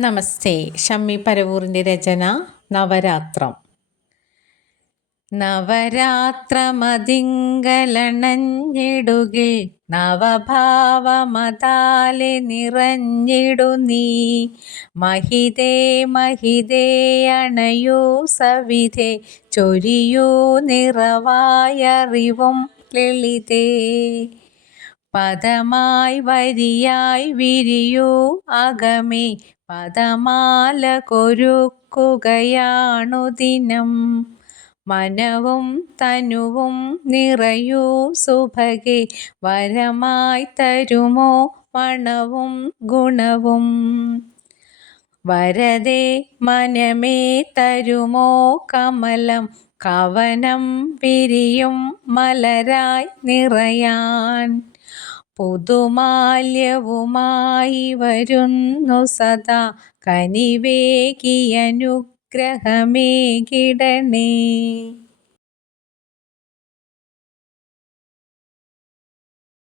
നമസ്തേ. ഷമ്മി പരവൂറിൻ്റെ രചന നവരാത്രം. നവരാത്രമതിങ്കലണഞ്ഞിടുകിൽ നവഭാവമതാലെ നിറഞ്ഞിടു നീ. മഹിതേ മഹിതേ അണയൂ സവിധേ, ചൊരിയൂ നിറവായറിവും ലളിതേ. പദമായി വരിയായി വിരിയൂ അകമേ, പദമാല കൊരുക്കുകയാണു ദിനം. മനവും തനുവും നിറയൂ സുഭഗേ, വരമായി തരുമോ മണവും ഗുണവും. വരദേ മനമേ തരുമോ കമലം, കവനം വിരിയും മലരായി നിറയാൻ. പുതുമാല്യവുമായി വരുന്നു സദാ, കനിവേകിയനുഗ്രഹമേകിടണേ.